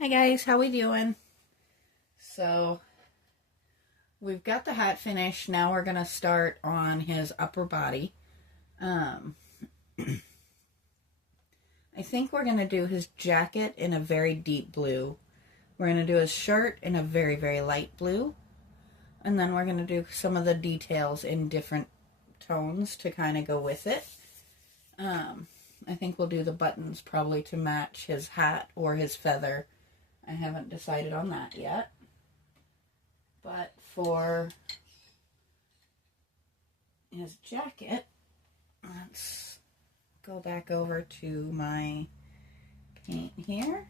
Hi guys, how we doing? So we've got the hat finished. Now we're gonna start on his upper body. Um, I think we're gonna do his jacket in a very deep blue. We're gonna do his shirt in a very, very light blue. And then we're gonna do some of the details in different tones to kind of go with it. I think we'll do the buttons probably to match his hat or his feather. I haven't decided on that yet. But for his jacket, let's go back over to my paint here.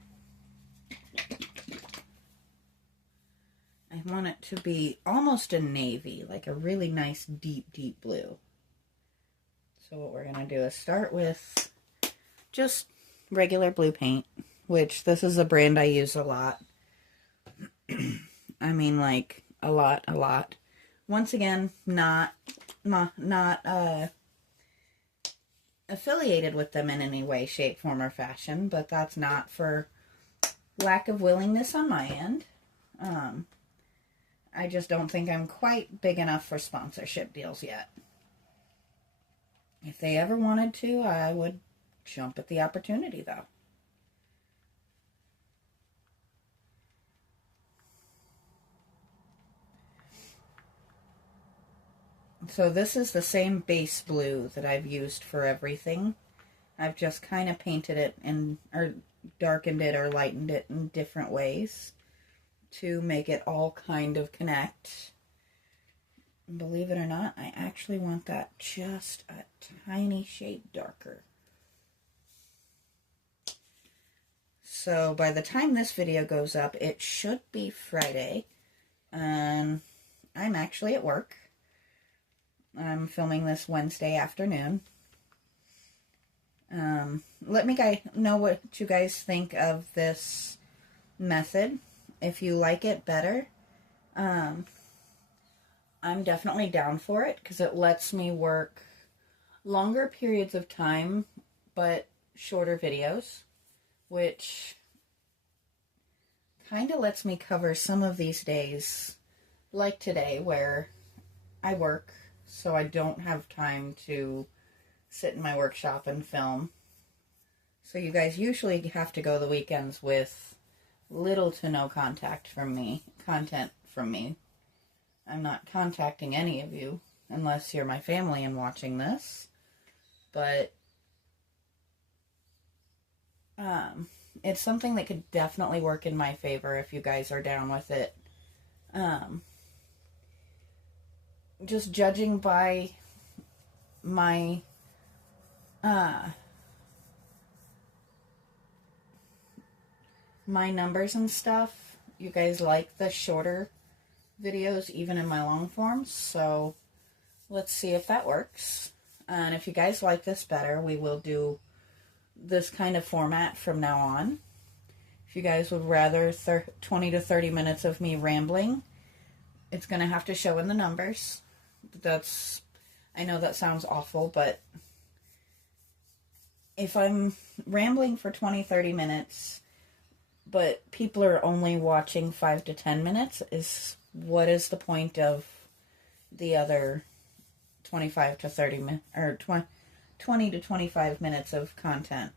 I want it to be almost a navy, like a really nice deep, deep blue. So what we're going to do is start with just regular blue paint, which this is a brand I use a lot. I mean, like, a lot. Once again, not affiliated with them in any way, shape, form, or fashion, but that's not for lack of willingness on my end. I just don't think I'm quite big enough for sponsorship deals yet. If they ever wanted to, I would jump at the opportunity, though. So this is the same base blue that I've used for everything. I've just kind of painted it or darkened it or lightened it in different ways to make it all kind of connect. Believe it or not, I actually want that just a tiny shade darker. So by the time this video goes up, it should be Friday. I'm actually at work. I'm filming this Wednesday afternoon. Let me know what you guys think of this method. If you like it better, I'm definitely down for it because it lets me work longer periods of time, but shorter videos, which kind of lets me cover some of these days, like today, where I work, so I don't have time to sit in my workshop and film. So you guys usually have to go the weekends with little to no content from me. I'm not contacting any of you unless you're my family and watching this. But it's something that could definitely work in my favor if you guys are down with it. Just judging by my my numbers and stuff, you guys like the shorter videos even in my long forms, so let's see if that works. And if you guys like this better, we will do this kind of format from now on. If you guys would rather 20 to 30 minutes of me rambling, it's going to have to show in the numbers. I know that sounds awful, but if I'm rambling for 20, 30 minutes, but people are only watching 5 to 10 minutes, what is the point of the other 25 to 30 minutes, or 20 to 25 minutes of content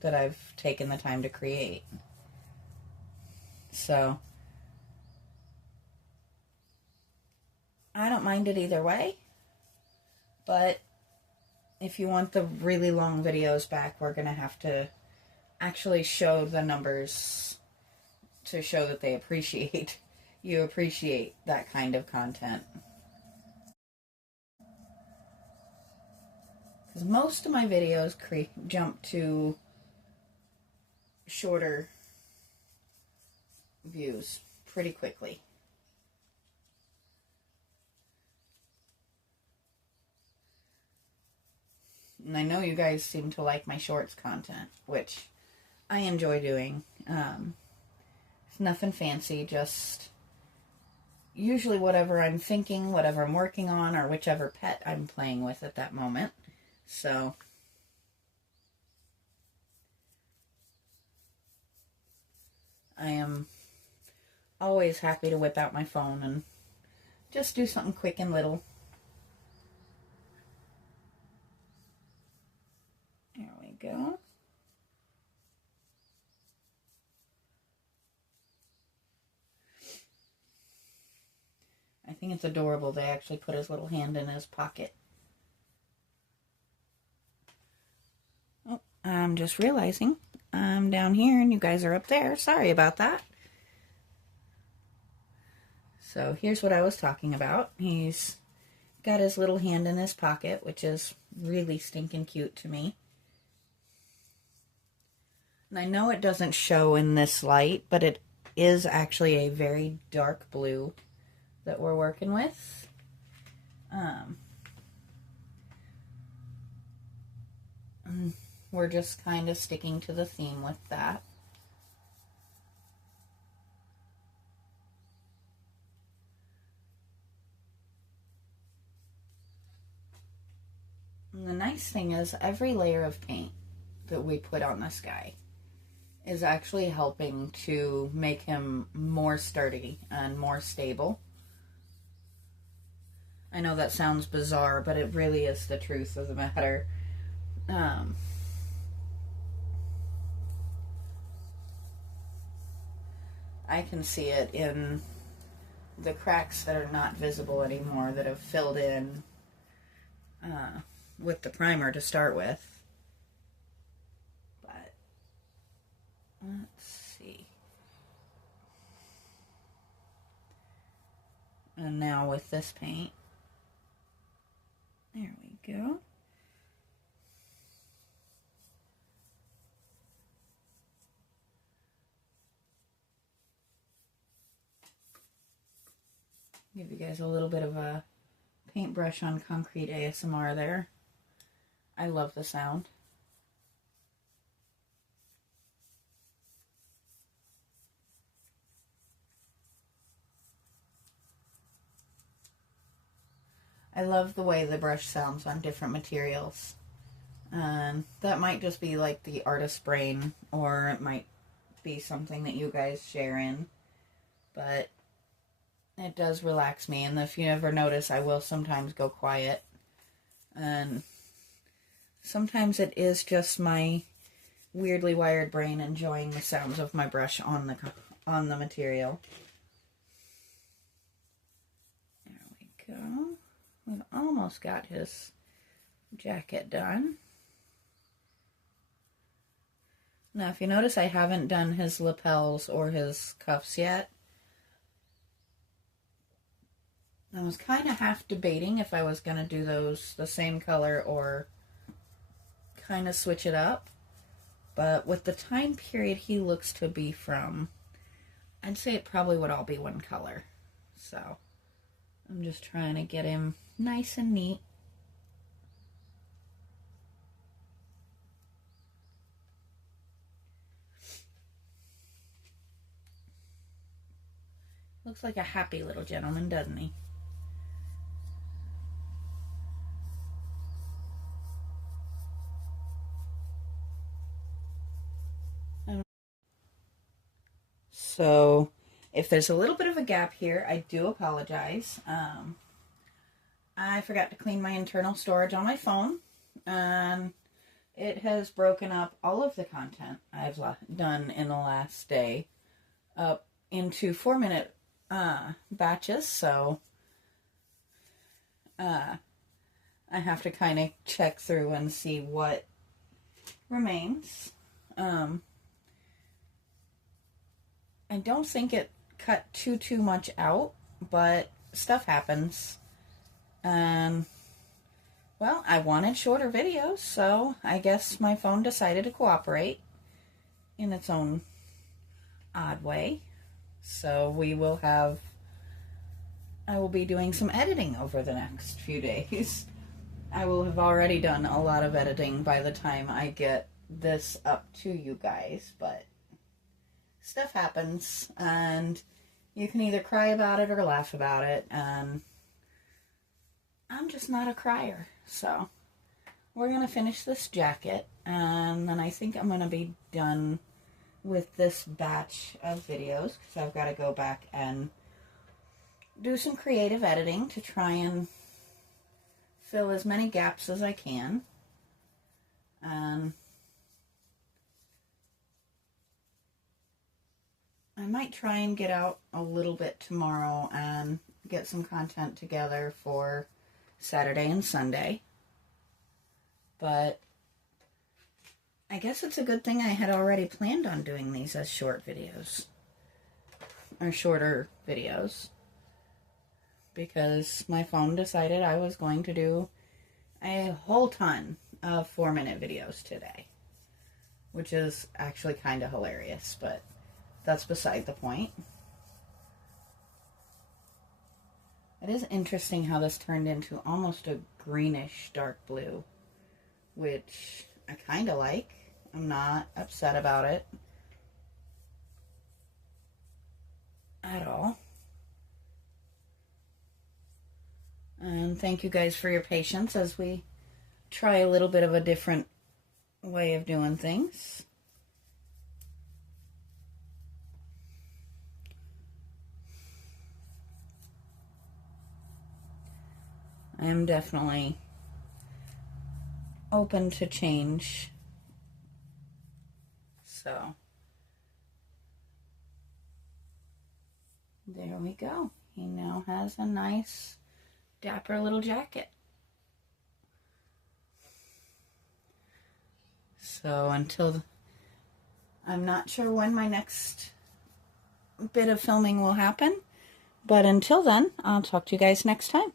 that I've taken the time to create? So I don't mind it either way, but if you want the really long videos back, we're going to have to actually show the numbers to show that you appreciate that kind of content. Because most of my videos jump to shorter views pretty quickly. And I know you guys seem to like my shorts content, which I enjoy doing. It's nothing fancy, just usually whatever I'm thinking, whatever I'm working on, or whichever pet I'm playing with at that moment. So I am always happy to whip out my phone and just do something quick and little. There we go. I think it's adorable they actually put his little hand in his pocket. Oh, I'm just realizing I'm down here and you guys are up there. Sorry about that. So here's what I was talking about. He's got his little hand in his pocket, which is really stinking cute to me. And I know it doesn't show in this light, but it is actually a very dark blue that we're working with. We're just kind of sticking to the theme with that. And the nice thing is every layer of paint that we put on this guy is actually helping to make him more sturdy and more stable. I know that sounds bizarre, but it really is the truth of the matter. I can see it in the cracks that are not visible anymore that have filled in with the primer to start with. But let's see. And now with this paint, there we go. Give you guys a little bit of a paintbrush on concrete ASMR there. I love the sound. I love the way the brush sounds on different materials. And that might just be like the artist's brain, or it might be something that you guys share in. But it does relax me, and if you ever notice, I will sometimes go quiet. And sometimes it is just my weirdly wired brain enjoying the sounds of my brush on the material. There we go. We've almost got his jacket done. Now, if you notice, I haven't done his lapels or his cuffs yet. I was kind of half debating if I was going to do those the same color or kind of switch it up. But with the time period he looks to be from, I'd say it probably would all be one color. So I'm just trying to get him nice and neat. Looks like a happy little gentleman, doesn't he? So if there's a little bit of a gap here, I do apologize. I forgot to clean my internal storage on my phone, and it has broken up all of the content I've done in the last day up into 4-minute batches, so I have to kind of check through and see what remains. I don't think it cut too much out, but stuff happens. And, well, I wanted shorter videos, so I guess my phone decided to cooperate in its own odd way. So I will be doing some editing over the next few days. I will have already done a lot of editing by the time I get this up to you guys, but stuff happens, and you can either cry about it or laugh about it, and I'm just not a crier. So we're going to finish this jacket, and then I think I'm going to be done with this batch of videos because I've got to go back and do some creative editing to try and fill as many gaps as I can. I might try and get out a little bit tomorrow and get some content together for Saturday and Sunday. But I guess it's a good thing I had already planned on doing these as short videos. Or shorter videos. Because my phone decided I was going to do a whole ton of 4-minute videos today. Which is actually kind of hilarious, but that's beside the point. It is interesting how this turned into almost a greenish dark blue, which I kind of like. I'm not upset about it at all. And thank you guys for your patience as we try a little bit of a different way of doing things. I am definitely open to change. So, there we go. He now has a nice, dapper little jacket. So, I'm not sure when my next bit of filming will happen, but until then, I'll talk to you guys next time.